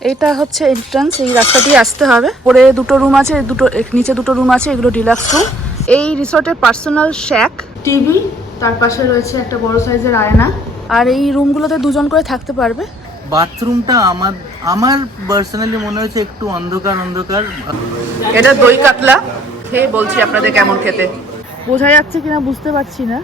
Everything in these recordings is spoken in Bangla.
এটা হচ্ছে এন্ট্রান্স এই রাস্তা দিয়ে আসতে হবে। পরে দুটো রুম আছে দুটো নিচে দুটো রুম আছে এগুলো ডিলাক্স রুম এই রিসোর্টের পার্সোনাল শ্যাক টিভি তার পাশে রয়েছে একটা বড় সাইজের আয়না। আর এই রুমগুলোতে দুজন করে থাকতে পারবে। বাথরুমটা আমার আমার পার্সোনালি মনে হয়েছে একটু অন্ধকার অন্ধকার। এটা দই কাতলা। খেয়ে বলছি আপনাদের কেমন খেতে। বোঝা যাচ্ছে কিনা বুঝতে পারছি না।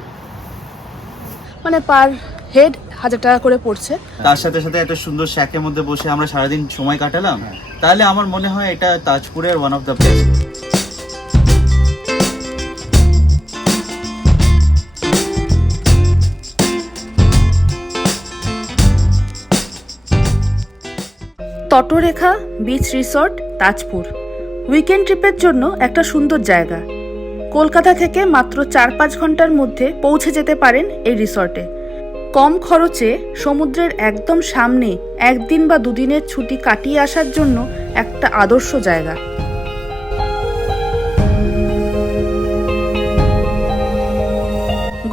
মানে পার হেড হাজার টাকা করে পড়ছে। তার সাথে সাথে একটা সুন্দর শ্যাকের মধ্যে বসে আমরা সারাদিন সময় কাটালাম। তাহলে আমার মনে হয় এটা তাজপুরের ওয়ান অফ দ্য বেস্ট তটরেখা বিচ রিসর্ট তাজপুর। উইকেন্ড ট্রিপের জন্য একটা সুন্দর জায়গা। কলকাতা থেকে মাত্র চার পাঁচ ঘণ্টার মধ্যে পৌঁছে যেতে পারেন এই রিসর্টে কম খরচে সমুদ্রের একদম সামনে একদিন বা দুদিনের ছুটি কাটিয়ে আসার জন্য একটা আদর্শ জায়গা।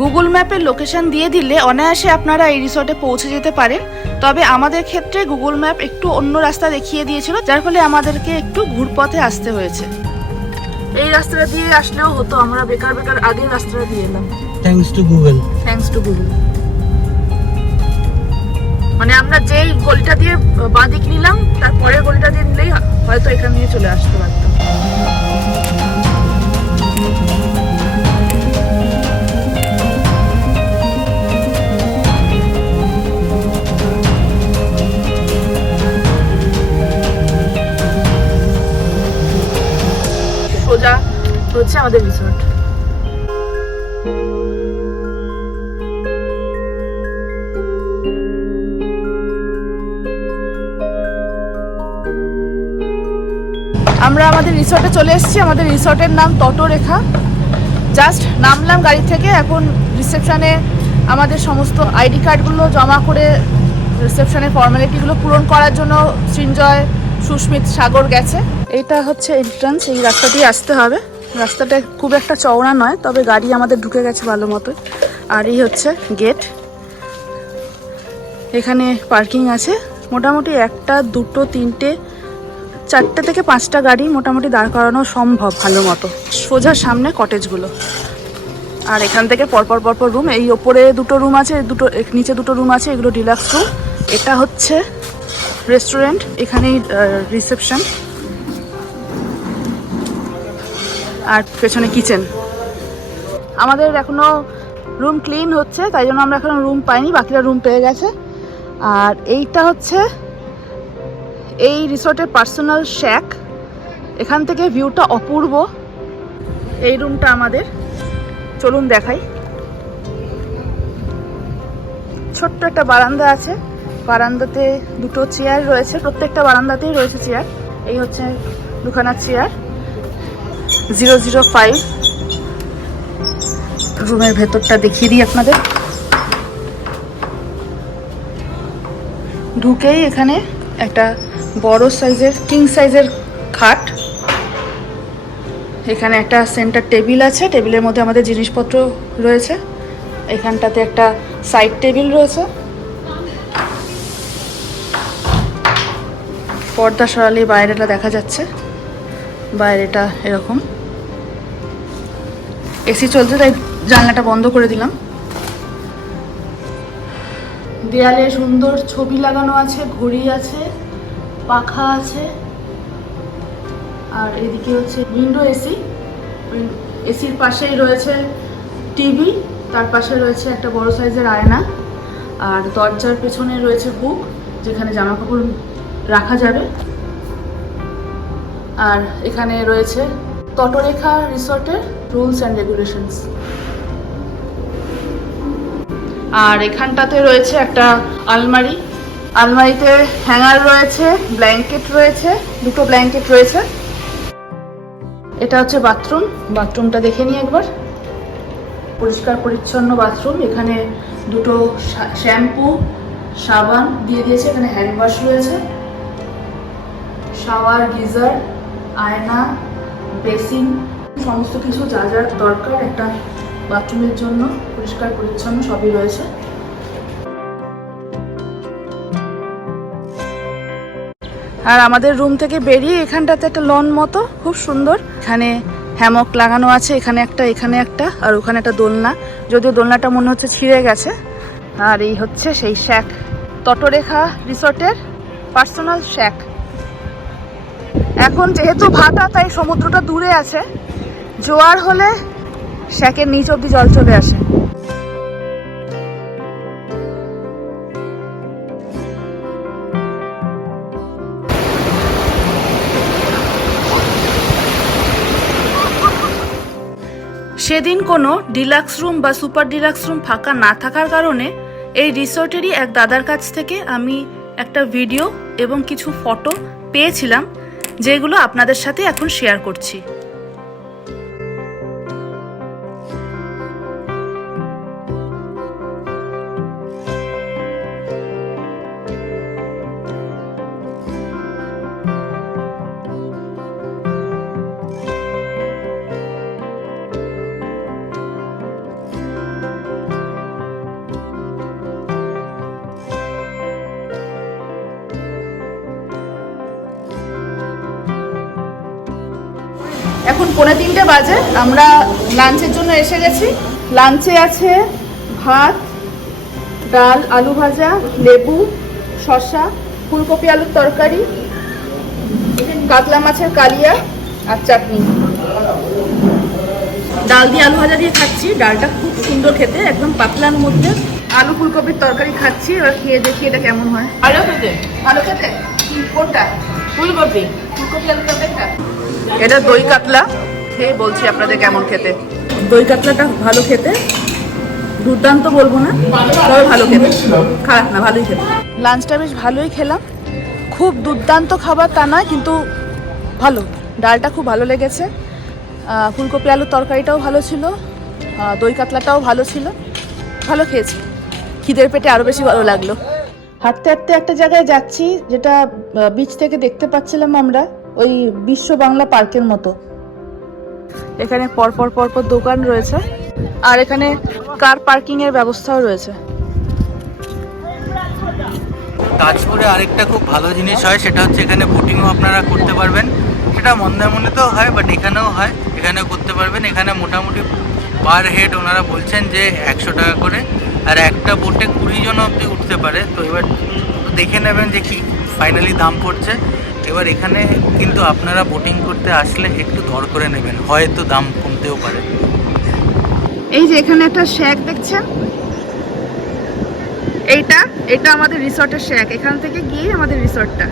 গুগল ম্যাপের লোকেশন দিয়ে দিলে অনায়াসে আপনারা এই রিসর্টে পৌঁছে যেতে পারেন। তবে আমাদের ক্ষেত্রে গুগল ম্যাপ একটু অন্য রাস্তা দেখিয়ে দিয়েছিল যার ফলে আমাদেরকে একটু ঘুরপথে আসতে হয়েছে। এই রাস্তাটা দিয়ে আসলেও হতো আমরা বেকার বেকার আগের রাস্তাটা দিয়ে এলাম। Thanks to Google thanks to Google মানে আমরা যেই গলিটা দিয়ে বাঁ দিক নিলাম, তার পরের গলিটা দিয়ে নিলেই হয়তো এখান দিয়ে চলে আসতে পারতাম। সোজা হচ্ছে আমাদের রিসর্ট আমরা আমাদের রিসর্টে চলে এসেছি। আমাদের রিসর্টের নাম তটরেখা। জাস্ট নামলাম গাড়ি থেকে। এখন রিসেপশানে আমাদের সমস্ত আইডি কার্ডগুলো জমা করে রিসেপশনের ফর্মালিটিগুলো পূরণ করার জন্য সৃঞ্জয়, সুস্মিত, সাগর গেছে। এটা হচ্ছে এন্ট্রান্স এই রাস্তা দিয়ে আসতে হবে। রাস্তাটা খুব একটা চওড়া নয়, তবে গাড়ি আমাদের ঢুকে গেছে ভালো মতো আর এই হচ্ছে গেট এখানে পার্কিং আছে। মোটামুটি একটা, দুটো, তিনটে চারটে থেকে পাঁচটা গাড়ি মোটামুটি দাঁড় করানো সম্ভব ভালো মতো। সোজা সামনে কটেজগুলো আর এখান থেকে পরপর পরপর রুম এই ওপরে দুটো রুম আছে, দুটো নিচে দুটো রুম আছে, এগুলো ডিলাক্স রুম এটা হচ্ছে রেস্টুরেন্ট এখানেই রিসেপশন আর পেছনে কিচেন আমাদের এখনও রুম ক্লিন হচ্ছে, তাই জন্য আমরা এখনও রুম পাইনি, বাকিরা রুম পেয়ে গেছে। আর এইটা হচ্ছে এই রিসোর্টের পার্সোনাল শ্যাক। এখান থেকে ভিউটা অপূর্ব। এই রুমটা আমাদের। চলুন দেখাই। ছোট্ট একটা বারান্দা আছে। বারান্দাতে দুটো চেয়ার রয়েছে। প্রত্যেকটা বারান্দাতেই রয়েছে চেয়ার। এই হচ্ছে দুখানা চেয়ার। Zero zero five. রুমের ভেতরটা দেখিয়ে দিই আপনাদের। ঢুকেই এখানে একটা বড় সাইজের কিং সাইজের খাট। এখানে একটা সেন্টার টেবিল আছে টেবিলের মধ্যে আমাদের জিনিসপত্র রয়েছে। এখানটাতে একটা সাইড টেবিল রয়েছে। পর্দা সরালে বাইরেটা দেখা যাচ্ছে। বাইরেটা এরকম। এসি চলছে, তাই জানলাটা বন্ধ করে দিলাম। দেয়ালে সুন্দর ছবি লাগানো আছে, ঘড়ি আছে। পাখা আছে। আর এদিকে হচ্ছে উইন্ডো এসি। এসির পাশেই রয়েছে টিভি, তার পাশে রয়েছে একটা বড় সাইজের আয়না। আর দরজার পেছনে রয়েছে হুক যেখানে জামা কাপড় রাখা যাবে। আর এখানে রয়েছে তটরেখা রিসর্টের রুলস অ্যান্ড রেগুলেশনস। আর এখানটাতে রয়েছে একটা আলমারি আলমারিতে হ্যাঙ্গার রয়েছে, ব্ল্যাঙ্কেট রয়েছে, দুটো ব্ল্যাঙ্কেট রয়েছে। এটা হচ্ছে বাথরুম, বাথরুমটা দেখে নিই একবার। পরিষ্কার পরিচ্ছন্ন বাথরুম, এখানে দুটো শ্যাম্পু, সাবান দিয়ে দিয়েছে, এখানে হ্যান্ড ওয়াশ রয়েছে। শাওয়ার, গিজার, আয়না, বেসিন, সমস্ত কিছু যা যা দরকার একটা বাথরুমের জন্য, পরিষ্কার পরিচ্ছন্ন সবই রয়েছে। আর আমাদের রুম থেকে বেরিয়ে এখানটাতে একটা লন মতো, খুব সুন্দর। এখানে হ্যামক লাগানো আছে, এখানে একটা এখানে একটা, আর ওখানে একটা দোলনা। যদিও দোলনাটা মনে হচ্ছে ছিঁড়ে গেছে। আর এই হচ্ছে সেই শ্যাক তটরেখা রিসর্টের পার্সোনাল শ্যাক এখন যেহেতু ভাটা, তাই সমুদ্রটা দূরে আছে। জোয়ার হলে শ্যাকের নিচ অব্দি জল চলে আসে। সেদিন কোনো ডিলাক্স রুম বা সুপার ডিলাক্স রুম ফাঁকা না থাকার কারণে এই রিসোর্টেরই এক দাদার কাছ থেকে আমি একটা ভিডিও এবং কিছু ফটো পেয়েছিলাম, যেগুলো আপনাদের সাথে এখন শেয়ার করছি। পৌনে তিনটে বাজে। আমরা লাঞ্চের জন্য এসে গেছি। লাঞ্চে আছে ভাত ডাল আলু ভাজা লেবু শসা ফুলকপি আলুর তরকারি কাতলা মাছের কালিয়া আর চাটনি। ডাল দিয়ে আলু ভাজা দিয়ে খাচ্ছি। ডালটা খুব সুন্দর খেতে একদম পাতলার মধ্যে। আলু ফুলকপির তরকারি খাচ্ছি। এবার খেয়ে দেখি এটা কেমন হয়। ভালো খেতে? ভালো খেতে? কোনটা? ফুলকপি ফুলকপি আলু তরকারিটা? এটা দই কাতলা। খেয়ে বলছি আপনাদের কেমন খেতে। দই কাতলাটা ভালো খেতে। দুর্দান্ত বলব না তবে ভালো খেতে। খারাপ না ভালোই খেতে। লাঞ্চটা বেশ ভালোই খেলাম। খুব দুর্দান্ত খাবার তা নয় কিন্তু ভালো। ডালটা খুব ভালো লেগেছে। ফুলকপি আলুর তরকারিটাও ভালো ছিল। দই কাতলাটাও ভালো ছিল। ভালো খেয়েছি। খিদের পেটে আরও বেশি ভালো লাগল। হাঁটতে হাঁটতে একটা জায়গায় যাচ্ছি, যেটা বিচ থেকে দেখতে পাচ্ছিলাম আমরা, ওই বিশ্ব বাংলা পার্কের মতো। এখানে পরপর পরপর দোকান রয়েছে, আর এখানে কার পার্কিং এর ব্যবস্থাও রয়েছে। তাজপুরে আরেকটা খুব ভালো জিনিস হয়, সেটা হচ্ছে এখানে বোটিংও আপনারা করতে পারবেন। সেটা মন্দারমণিতেও হয় বাট এখানেও হয়, এখানেও করতে পারবেন। এখানে মোটামুটি পার হেড ওনারা বলছেন যে একশো টাকা করে। আর একটা বোটে কুড়ি জন অবধি উঠতে পারে। তো এবার দেখে নেবেন যে কি ফাইনালি দাম পড়ছে। এবার এখানে কিন্তু আপনারা বোটিং করতে আসলে একটু দর করে নেবেন। হয়তো দাম কমতেও পারে। এই যে এখানে একটা শ্যাক দেখছেন? এইটা, এটা আমাদের রিসর্টের শ্যাক এখান থেকে গিয়ে আমাদের রিসর্টটা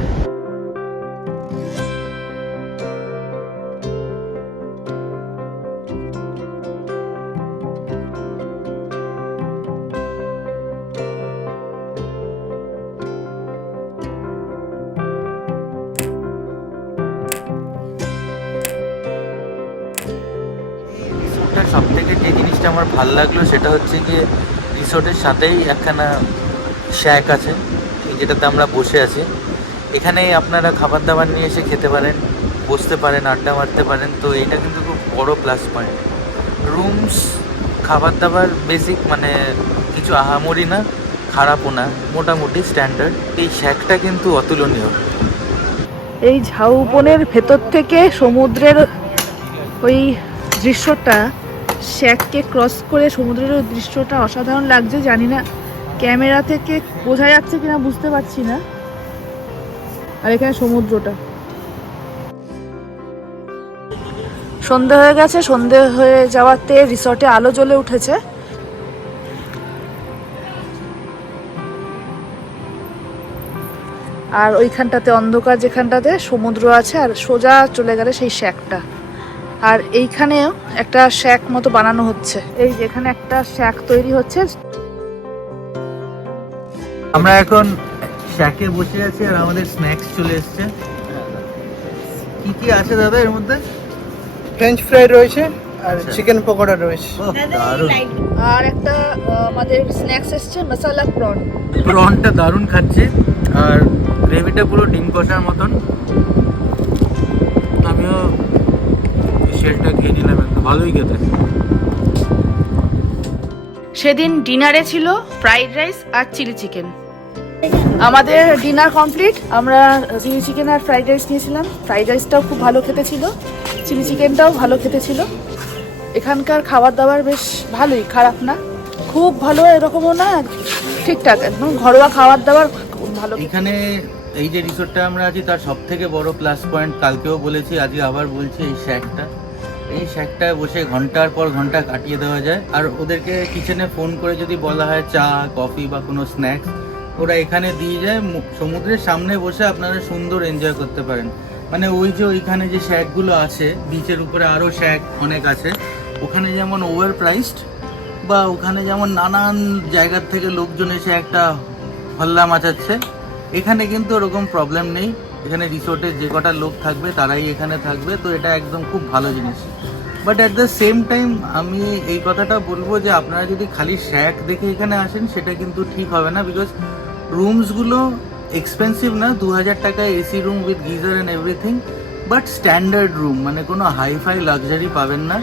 জিনিসটা আমার ভালো লাগল সেটা হচ্ছে গিয়ে রিসোর্টের সাথেই একখানা শ্যাক আছে যেটাতে আমরা বসে আছি। এখানে আপনারা খাবার দাবার নিয়ে এসে খেতে পারেন, বসতে পারেন, আড্ডা মারতে পারেন। তো এটা কিন্তু খুব বড় প্লাস পয়েন্ট রুমস খাবার দাবার বেসিক মানে কিছু আহামরি না, খারাপও না, মোটামুটি স্ট্যান্ডার্ড এই শ্যাকটা কিন্তু অতুলনীয়। এই ঝাউবনের ভেতর থেকে সমুদ্রের ওই দৃশ্যটা শ্যাককে ক্রস করে সমুদ্রের দৃশ্যটা অসাধারণ লাগছে, জানি না ক্যামেরা থেকে বোঝা যাচ্ছে কিনা বুঝতে পারছি না। আর এখানে সমুদ্রটা। সন্ধে হয়ে গেছে, সন্ধে হয়ে যাওয়াতে রিসর্টে আলো জ্বলে উঠেছে। আর ওইখানটাতে, অন্ধকার যেখানটাতে সমুদ্র আছে, আর সোজা চলে গেলে সেই শ্যাকটা। আর এইখানেও একটা শ্যাক মতো বানানো হচ্ছে। এই যেখানে একটা শ্যাক তৈরি হচ্ছে। আমরা এখন শ্যাকে বসে আছি আর আমাদের স্ন্যাক্স চলে এসছে। কি কি আছে দাদা এর মধ্যে? ফ্রেঞ্চ ফ্রাই রয়েছে আর আচ্ছা। চিকেন পকোড়া রয়েছে। আর একটা আমাদের স্ন্যাক্স এসছে মশালা প্রন প্রনটা দারুণ খাচ্ছে। আর গ্রেভিটা পুরো ডিম কষার মতন। শেলটা খেয়ে নিলাম একটু ভালোই খেতে। সেদিন ডিনারে ছিল ফ্রাইড রাইস আর চিলি চিকেন। আমাদের ডিনার কমপ্লিট আমরা চিলি চিকেন আর ফ্রাইড রাইস নিয়েছিলাম। ফ্রাইড রাইসটাও খুব ভালো খেতে ছিল চিলি চিকেনটাও ভালো খেতে ছিল। এখানকার খাবার দাবার বেশ ভালোই খারাপ না। খুব ভালো এরকমও না ঠিকঠাক একদম ঘরোয়া খাবার দাবার খুব ভালো। এখানে এই যে রিসোর্টটা আমরা আছি তার সব থেকে বড় প্লাস পয়েন্ট কালকেও বলেছি আজকে আবার বলছি এই শ্যাকটা এই শ্যাকটায় বসে ঘণ্টার পর ঘণ্টা কাটিয়ে দেওয়া যায়। আর ওদেরকে কিচেনে ফোন করে যদি বলা হয় চা কফি বা কোনো স্ন্যাক্স ওরা এখানে দিয়ে যায়। সমুদ্রের সামনে বসে আপনারা সুন্দর এনজয় করতে পারেন। মানে ওই যে ওইখানে যে শ্যাকগুলো আছে বিচের উপরে আরও শ্যাক অনেক আছে, ওখানে যেমন ওভার প্রাইসড বা ওখানে যেমন নানান জায়গার থেকে লোকজন এসে একটা হল্লা মাচাচ্ছে, এখানে কিন্তু ওরকম প্রবলেম নেই। এখানে রিসোর্টে যে কটা লোক থাকবে তারাই এখানে থাকবে, তো এটা একদম খুব ভালো জিনিস। But at the same time আমি এই কথাটা বলব যে আপনারা যদি খালি শ্যাক দেখে এখানে আসেন, সেটা কিন্তু ঠিক হবে না বিকজ রুমসগুলো এক্সপেন্সিভ না, দু হাজার টাকায় AC room with geyser and everything but standard room মানে কোনো হাইফাই লাক্সারি পাবেন না।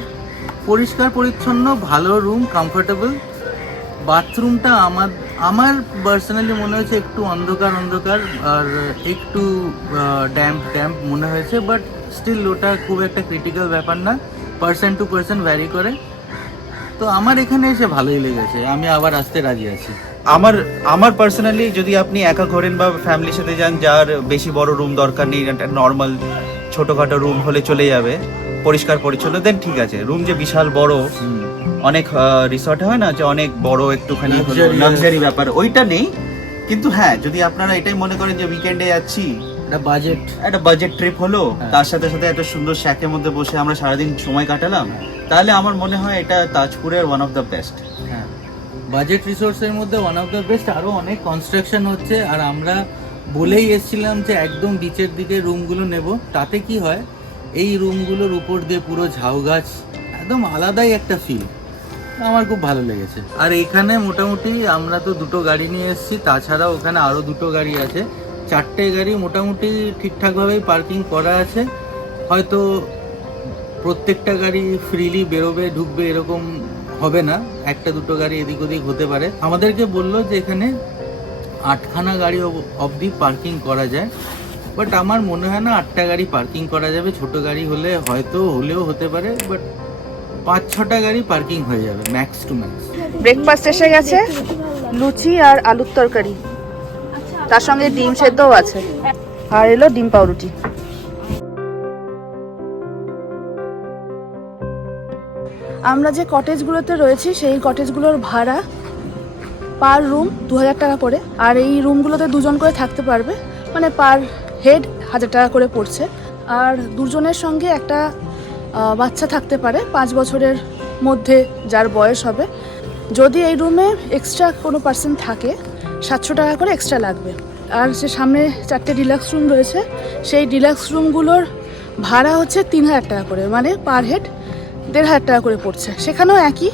পরিষ্কার পরিচ্ছন্ন ভালো রুম কমফোর্টেবল বাথরুমটা আমার আমার পার্সোনালি মনে হয়েছে একটু অন্ধকার অন্ধকার আর একটু ড্যাম্প ড্যাম্প মনে হয়েছে বাট স্টিল ওটা খুব একটা ক্রিটিক্যাল ব্যাপার না। পার্সন টু পার্সন ভ্যারি করে। তো আমার এখানে এসে ভালোই লেগেছে। আমি আবার আসতে রাজি আছি। আমার আমার পার্সোনালি যদি আপনি একা ঘোরেন বা ফ্যামিলির সাথে যান যার বেশি বড় রুম দরকার নেই একটা নর্মাল ছোটোখাটো রুম হলে চলে যাবে পরিষ্কার পরিচ্ছন্ন দেন ঠিক আছে। রুম যে বিশাল বড় অনেক রিসর্টে হয় না যে অনেক বড় একটুখানি লাক্সারি ব্যাপার ওইটা নেই। কিন্তু হ্যাঁ যদি আপনারা এটাই মনে করেন যে উইকেন্ডে যাচ্ছি এটা বাজেট একটা বাজেট ট্রিপ হলো হ্যাঁ। তার সাথে সাথে একটা সুন্দর শ্যাকের মধ্যে বসে আমরা সারাদিন সময় কাটালাম তাহলে আমার মনে হয় এটা তাজপুরের ওয়ান অফ দ্য বেস্ট হ্যাঁ। বাজেট রিসোর্সের মধ্যে ওয়ান অফ দ্য বেস্ট আরও অনেক কনস্ট্রাকশন হচ্ছে। আর আমরা বলেই এসেছিলাম যে একদম বিচের দিকে রুমগুলো নেব। তাতে কি হয় এই রুমগুলোর উপর দিয়ে পুরো ঝাউ গাছ একদম আলাদাই একটা ফিল আমার খুব ভালো লেগেছে। আর এখানে মোটামুটি আমরা তো দুটো গাড়ি নিয়ে এসেছি তাছাড়া ওখানে আরও দুটো গাড়ি আছে। চারটে গাড়ি মোটামুটি ঠিকঠাকভাবেই পার্কিং করা আছে। হয়তো প্রত্যেকটা গাড়ি ফ্রিলি বেরোবে, ঢুকবে এরকম হবে না। একটা দুটো গাড়ি এদিক ওদিক হতে পারে। আমাদেরকে বলল যে এখানে আটখানা গাড়ি অব- অবধি পার্কিং করা যায়। বাট আমার মনে হয় না আটটা গাড়ি পার্কিং করা যাবে। ছোট গাড়ি হলে হয়তো হলেও হতে পারে, বাট পাঁচ ছটা গাড়ি পার্কিং হয়ে যাবে ম্যাক্স টু ম্যাক্স ব্রেকফাস্ট এসে গেছে, লুচি আর আলুর তরকারি। তার সঙ্গে ডিম সেদ্ধও আছে। আর এলো ডিম পাউরুটি। আমরা যে কটেজগুলোতে রয়েছি, সেই কটেজগুলোর ভাড়া পার রুম দু হাজার টাকা করে আর এই রুমগুলোতে দুজন করে থাকতে পারবে। মানে পার হেড হাজার টাকা করে পড়ছে। আর দুজনের সঙ্গে একটা বাচ্চা থাকতে পারে, পাঁচ বছরের মধ্যে যার বয়স হবে। যদি এই রুমে এক্সট্রা কোনো পার্সন থাকে, সাতশো টাকা করে এক্সট্রা লাগবে। আর সে সামনে চারটে ডিলাক্স রুম রয়েছে, সেই ডিলাক্স রুমগুলোর ভাড়া হচ্ছে তিন হাজার টাকা করে মানে পার হেড দেড় হাজার টাকা করে পড়ছে। সেখানেও একই,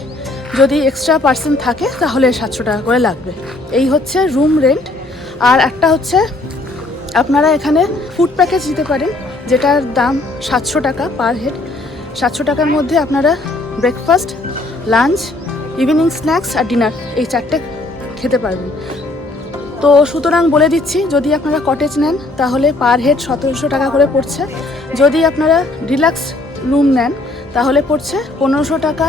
যদি এক্সট্রা পার্সন থাকে, তাহলে সাতশো টাকা করে লাগবে। এই হচ্ছে রুম রেন্ট আর একটা হচ্ছে, আপনারা এখানে ফুড প্যাকেজ দিতে পারেন, যেটার দাম সাতশো টাকা পার হেড সাতশো টাকার মধ্যে আপনারা ব্রেকফাস্ট লাঞ্চ ইভিনিং স্ন্যাক্স আর ডিনার এই চারটে খেতে পারবেন। তো সুতরাং বলে দিচ্ছি, যদি আপনারা কটেজ নেন, তাহলে পার হেড সতেরোশো টাকা করে পড়ছে। যদি আপনারা ডিলাক্স রুম নেন, তাহলে পড়ছে পনেরোশো টাকা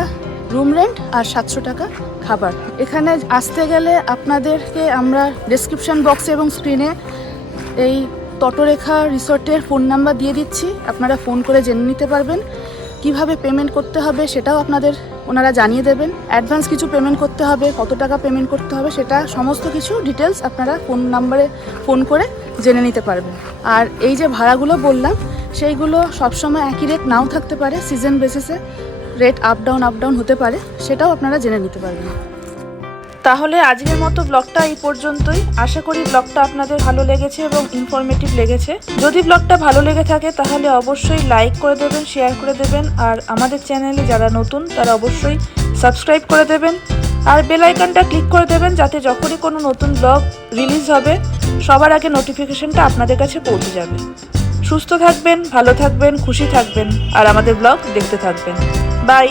রুম রেন্ট আর সাতশো টাকা খাবার। এখানে আসতে গেলে আপনাদেরকে আমরা ডেসক্রিপশন বক্সে এবং স্ক্রিনে এই তটরেখা রিসোর্টের ফোন নাম্বার দিয়ে দিচ্ছি। আপনারা ফোন করে জেনে নিতে পারবেন। কীভাবে পেমেন্ট করতে হবে সেটাও আপনাদের ওনারা জানিয়ে দেবেন। অ্যাডভান্স কিছু পেমেন্ট করতে হবে, কত টাকা পেমেন্ট করতে হবে সেটা সমস্ত কিছু ডিটেলস আপনারা ফোন নাম্বারে ফোন করে জেনে নিতে পারবেন। আর এই যে ভাড়াগুলো বললাম, সেইগুলো সবসময় একই রেট নাও থাকতে পারে সিজন বেসিসে rate up down up down হতে পারে, সেটাও আপনারা জেনে নিতে পারবেন। তাহলে আজকের মতো ব্লগটা এই পর্যন্তই। আশা করি ব্লগটা আপনাদের ভালো লেগেছে এবং ইনফরমেটিভ লেগেছে। যদি ব্লগটা ভালো লেগে থাকে, তাহলে অবশ্যই লাইক করে দেবেন শেয়ার করে দেবেন। আর আমাদের চ্যানেলে যারা নতুন, তারা অবশ্যই সাবস্ক্রাইব করে দেবেন। আর বেল আইকনটা ক্লিক করে দেবেন, যাতে যখনই কোনো নতুন ব্লগ রিলিজ হবে, সবার আগে নোটিফিকেশনটা আপনাদের কাছে পৌঁছে যাবে। সুস্থ থাকবেন, ভালো থাকবেন, খুশি থাকবেন, আর আমাদের ব্লগ দেখতে থাকবেন। বাই